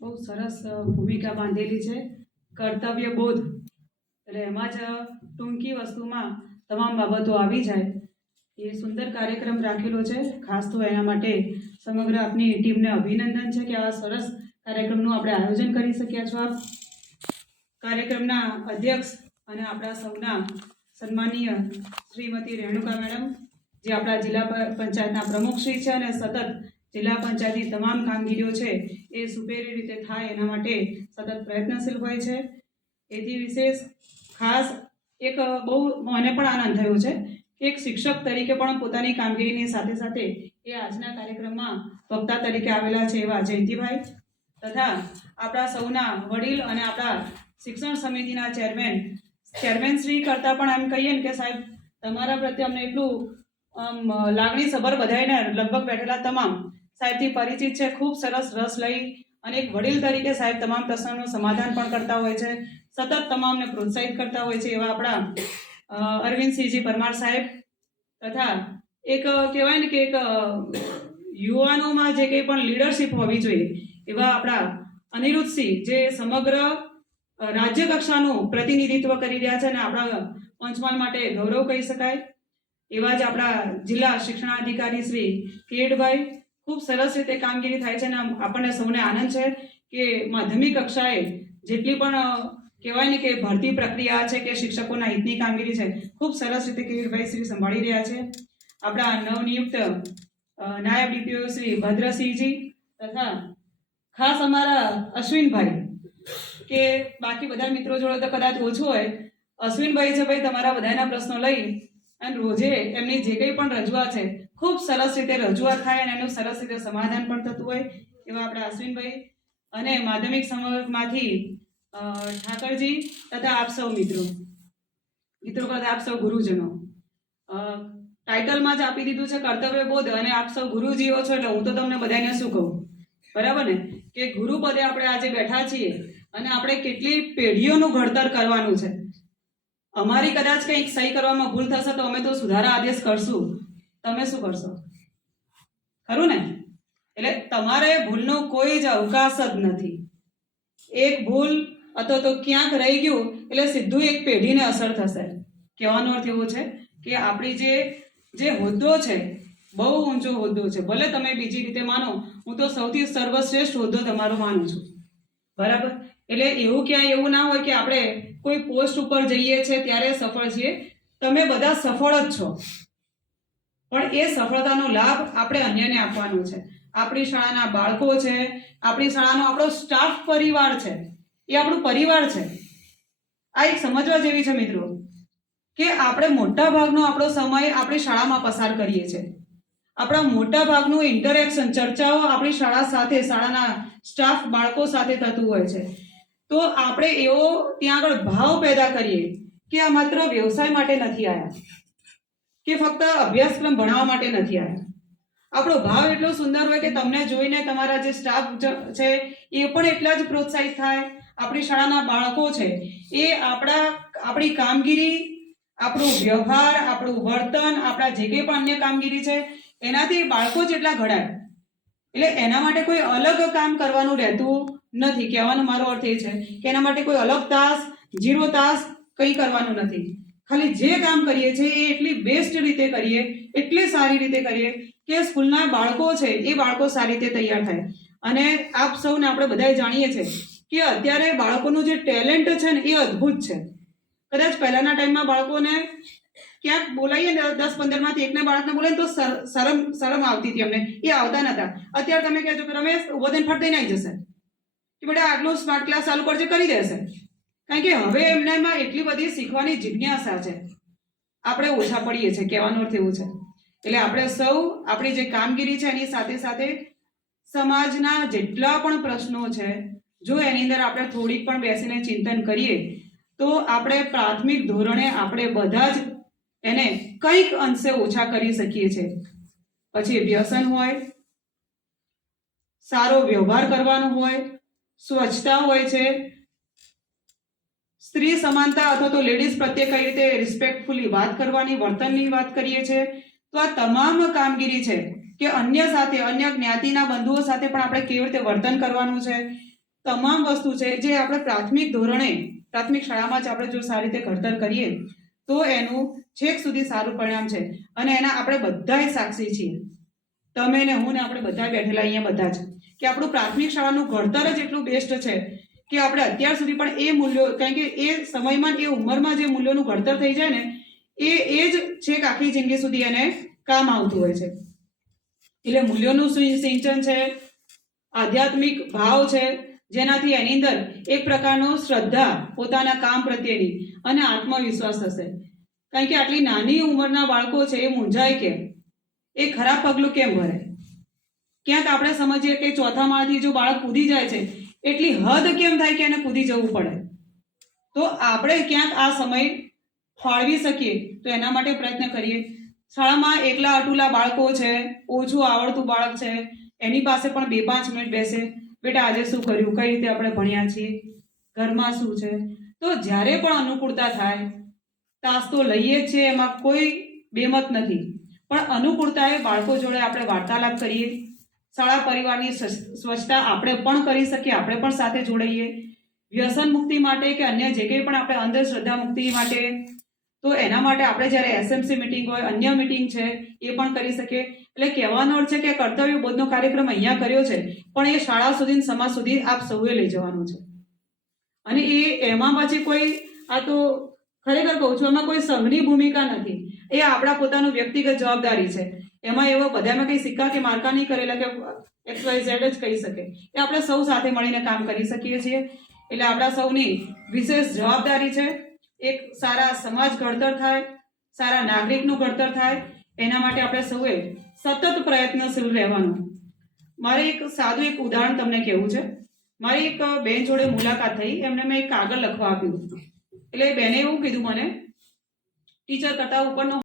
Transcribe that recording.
બહુ સરસ ભૂમિકા બાંધેલી છે. કર્તવ્ય બોધ. એટલે એમાં જ ટૂંકી વસ્તુમાં તમામ બાબતો આવી જાય. એ સુંદર કાર્યક્રમ રાખેલો છે. ખાસ તો એના માટે સમગ્ર આપની ટીમને અભિનંદન છે કે આ સરસ કાર્યક્રમનું આપણે આયોજન કરી શક્યા છો આપ. કાર્યક્રમના અધ્યક્ષ અને આપણા સૌના સન્માનીય શ્રીમતી રેણુકા મેડમ, જે આપણા જિલ્લા પંચાયતના પ્રમુખ શ્રી છે અને સતત જિલ્લા પંચાયતની તમામ કામગીરીઓ છે એ સુપેરી રીતે થાય એના માટે સતત પ્રયત્નશીલ હોય છે. એથી વિશેષ ખાસ એક બહુ મને પણ આનંદ થયો છે કે એક શિક્ષક તરીકે પણ પોતાની કામગીરીની સાથે સાથે એ આજના કાર્યક્રમમાં વક્તા તરીકે આવેલા છે એવા જયંતિભાઈ તથા આપણા સૌના વડીલ અને આપણા શિક્ષણ સમિતિના ચેરમેન ચેરમેન શ્રી કરતાં પણ એમ કહીએ ને કે સાહેબ, તમારા પ્રત્યે અમને એટલું લાગણી સભર બધાને લગભગ બેઠેલા તમામ સાહેબથી પરિચિત છે, ખૂબ સરસ રસ લઈ અને એક વડીલ તરીકે સાહેબ તમામ પ્રશ્નોનું સમાધાન પણ કરતા હોય છે, સતત તમામને પ્રોત્સાહિત કરતા હોય છે એવા આપણા અરવિંદસિંહજી પરમાર સાહેબ તથા એક, કહેવાય ને કે એક યુવાનોમાં જે કંઈ પણ લીડરશિપ હોવી જોઈએ એવા આપણા અનિરુદ્ધસિંહ જે સમગ્ર રાજ્ય કક્ષાનું પ્રતિનિધિત્વ કરી રહ્યા છે અને આપણા પંચમહાલ માટે ગૌરવ કહી શકાય. એવા જ આપણા જિલ્લા શિક્ષણાધિકારી શ્રી કેડભાઈ ખૂબ સરસ રીતે કામગીરી થાય છે અને આપણને સૌને આનંદ છે કે માધ્યમિક કક્ષાએ જેટલી પણ કહેવાય ને કે ભરતી પ્રક્રિયા છે કે શિક્ષકોના હિતની કામગીરી છે, ખૂબ સરસ રીતે કિરીટભાઈ શ્રી સંભાળી રહ્યા છે. આપણા નવનિયુક્ત નાયબ ડીપીઓ શ્રી ભદ્રસિંહજી તથા ખાસ અમારા અશ્વિનભાઈ, કે બાકી બધા મિત્રો જોડે તો કદાચ ઓછું હોય, અશ્વિનભાઈ છે ભાઈ તમારા બધાના પ્રશ્નો લઈ અને રોજે એમની જે કંઈ પણ રજૂઆત છે ખૂબ સરસ રીતે રજૂઆત થાય અને એનું સરસ રીતે સમાધાન પણ થતું હોય એવા આપણા અશ્વિનભાઈ અને માધ્યમિક સમર્થમાંથી ઠાકરજી તથા આપ સૌ મિત્રો. મિત્રો કરતા આપ સૌ ગુરુજનો. ટાઇટલમાં જ આપી દીધું છે કર્તવ્ય બોધ અને આપ સૌ ગુરુજીઓ છો એટલે હું તો તમને બધાને શું કહું? બરાબર ને? કે ગુરુ પદે આપણે આજે બેઠા છીએ અને આપણે કેટલી પેઢીઓનું ઘડતર કરવાનું છે. અમારી કદાચ કંઈક સહી કરવામાં ભૂલ થશે તો અમે તો સુધારા આદેશ કરશું. તમે શું કરશો? ખરું ને? એટલે તમારે ભૂલનો કોઈ જ અવકાશ જ નથી. એક ભૂલ અથવા તો ક્યાંક રહી ગયું, એટલે સીધું એક પેઢીને અસર થશે. કહેવાનો અર્થ એવો છે કે આપણી જે જે હોદ્દો છે, બહુ ઊંચો હોદ્દો છે, ભલે તમે બીજી રીતે માનો, હું તો સૌથી સર્વશ્રેષ્ઠ હોદ્દો તમારો માનું છું. બરાબર? એટલે એવું ક્યાંય એવું ના હોય કે આપણે કોઈ પોસ્ટ ઉપર જઈએ છીએ ત્યારે સફળ છીએ. તમે બધા સફળ જ છો. પણ એ સફળતાનો લાભ આપણે અન્યને આપવાનો છે. આપણી શાળાના બાળકો છે, આપણી શાળાનો આપણો સ્ટાફ પરિવાર છે, એ આપણું પરિવાર છે. આ એક સમજવા જેવી છે મિત્રો, કે આપણે મોટા ભાગનો આપણો સમય આપણી શાળામાં પસાર કરીએ છીએ. આપણા મોટા ભાગનું ઇન્ટરેક્શન ચર્ચાઓ આપણી શાળા સાથે, શાળાના સ્ટાફ બાળકો સાથે થતું હોય છે. તો આપણે એવો ત્યાં આગળ ભાવ પેદા કરીએ કે આ માત્ર વ્યવસાય માટે નથી આવ્યા કે ફક્ત અભ્યાસક્રમ ભણાવવા માટે નથી આવ્યા. આપણો ભાવ એટલો સુંદર હોય કે તમને જોઈને તમારા જે સ્ટાફ છે, એ પણ એટલા જ પ્રોત્સાહિત થાય. આપણી શાળાના બાળકો છે, એ આપણા, આપણી કામગીરી, આપણું વ્યવહાર, આપણું વર્તન, આપણા જે કંઈ પણ અન્ય કામગીરી છે, એનાથી બાળકો જેટલા ઘડાય. એટલે એના માટે કોઈ અલગ કામ કરવાનું રહેતું નથી. કહેવાનો મારો અર્થ એ છે કે એના માટે કોઈ અલગ તાસ જીરો તાસ કંઈ કરવાનું નથી. ખાલી જે કામ કરીએ છીએ એ એટલી બેસ્ટ રીતે કરીએ, એટલી સારી રીતે કરીએ કે સ્કૂલના બાળકો છે એ બાળકો સારી રીતે તૈયાર થાય. અને આપ સૌને આપણે બધા જાણીએ છીએ કે અત્યારે બાળકોનું જે ટેલેન્ટ છે ને એ અદ્ભુત છે. કદાચ પહેલાના ટાઈમમાં બાળકોને ક્યાંક બોલાવીએ ને દસ પંદરમાંથી એકને બાળકને બોલે તો શરમ શરમ આવતી હતી અમને. એ આવતા નતા. અત્યારે તમે કહેજો કે રમેશ, ઊભો થઈને ફટ જશે. કે બેટા, આટલું સ્માર્ટ ક્લાસ ચાલુ કરજે, કરી દેશે. કારણ કે હવે એમનામાં એટલી બધી શીખવાની જિજ્ઞાસા છે. આપણે ઓછા પડીએ છીએ, કહેવાનો અર્થ એવું છે. એટલે આપણે સૌ આપણી જે કામગીરી છે એની સાથે સાથે સમાજના જેટલા પણ પ્રશ્નો છે, જો એની અંદર આપણે થોડીક પણ બેસીને ચિંતન કરીએ, તો આપણે પ્રાથમિક ધોરણે આપણે બધા જ એને કંઈક અંશે ઓછા કરી શકીએ છીએ. પછી વ્યસન હોય, સારો વ્યવહાર કરવાનો હોય, સ્વચ્છતા હોય છે સ્ત્રી સમાનતા અથવા તો લેડીઝ પ્રત્યે કઈ રીતે રિસ્પેક્ટફુલી વાત કરવાની, વર્તનની વાત કરીએ છીએ? તો આ તમામ કામગીરી છે કે અન્ય સાથે, અન્ય જ્ઞાતિના બંધુઓ સાથે પણ આપણે કેવી રીતે વર્તન કરવાનું છે? તમામ વસ્તુ છે જે આપણે પ્રાથમિક ધોરણે, પ્રાથમિક શાળામાં જ આપણે જો સારી રીતે ઘડતર કરીએ, તો એનું છેક સુધી સારું પરિણામ છે. અને એના આપણે બધાય સાક્ષી છીએ. તમે ને હું ને આપણે બધા બેઠેલા અહીંયા બધા જ. કે આપણું પ્રાથમિક શાળાનું ઘડતર જ એટલું બેસ્ટ છે કે આપણે અત્યાર સુધી પણ એ મૂલ્યો, કારણ કે એ સમયમાં એ ઉંમરમાં જે મૂલ્યોનું ઘડતર થઈ જાય ને, એ એ જ છેક આખી જિંદગી સુધી એને કામ આવતું હોય છે. એટલે મૂલ્યોનું સિંચન છે, આધ્યાત્મિક ભાવ છે, જેનાથી એની અંદર એક પ્રકારનો શ્રદ્ધા પોતાના કામ પ્રત્યેની અને આત્મવિશ્વાસ હશે. કારણ કે આટલી નાની ઉંમરના બાળકો છે, એ મૂંઝાય કેમ? એ ખરાબ પગલું કેમ ભરે? ક્યાંક આપણે સમજીએ કે ચોથા માળથી જો બાળક કૂદી જાય છે એટલી હદ કેમ થાય કે એને કૂદી જવું પડે? તો આપણે ક્યાંક આ સમય ફાળવી શકીએ, તો એના માટે પ્રયત્ન કરીએ. શાળામાં એકલા અટુલા બાળકો છે, ઓછું આવડતું બાળક છે, એની પાસે પણ બે પાંચ મિનિટ બેસે. બેટા, આજે શું કર્યું? કઈ રીતે આપણે ભણ્યા છીએ? ઘરમાં શું છે? તો જ્યારે પણ અનુકૂળતા થાય, તાસ તો લઈએ જ છે એમાં કોઈ બેમત નથી. પણ અનુકૂળતાએ બાળકો જોડે આપણે વાર્તાલાપ કરીએ શાળા પરિવારની સ્વચ્છ- સ્વચ્છતા આપણે પણ કરી શકીએ, આપણે પણ સાથે જોડાઈએ. વ્યસન મુક્તિ માટે કે અન્ય જે કંઈ પણ આપણે અંધશ્રદ્ધા મુક્તિ માટે, તો એના માટે આપણે જ્યારે એસએમસી મિટિંગ હોય, અન્ય મિટિંગ છે, એ પણ કરી શકીએ. એટલે કહેવાનો અર્થ છે કે કર્તવ્ય બોધનો કાર્યક્રમ અહીંયા કર્યો છે, પણ એ શાળા સુધી સમાજ સુધી આપ સૌએ લઈ જવાનું છે. અને એ, એમાં પછી કોઈ, આ તો ખરેખર કહું છું, એમાં કોઈ સંઘની ભૂમિકા નથી. એ આપણા પોતાનું વ્યક્તિગત જવાબદારી છે. એમાં એવો બધામાં કંઈ સિક્કા કે માર્કા નહીં કરેલા કે એક્સ, વાય, ઝેડ જ કહી શકે. એ આપણે સૌ સાથે મળીને કામ કરી શકીએ છીએ. એટલે આપણા સૌની વિશેષ જવાબદારી છે. એક સારા સમાજ ઘડતર થાય, સારા નાગરિકનું ઘડતર થાય. એના માટે આપણે સૌએ સતત પ્રયત્નશીલ રહેવાનું. મારે એક સાદું એક ઉદાહરણ તમને કહેવું છે. મારી એક બેન જોડે મુલાકાત થઈ. એમને મેં એક કાગળ લખવા આપ્યું. એટલે બેને એવું કીધું મને, ટીચર, કરતા ઉપરનો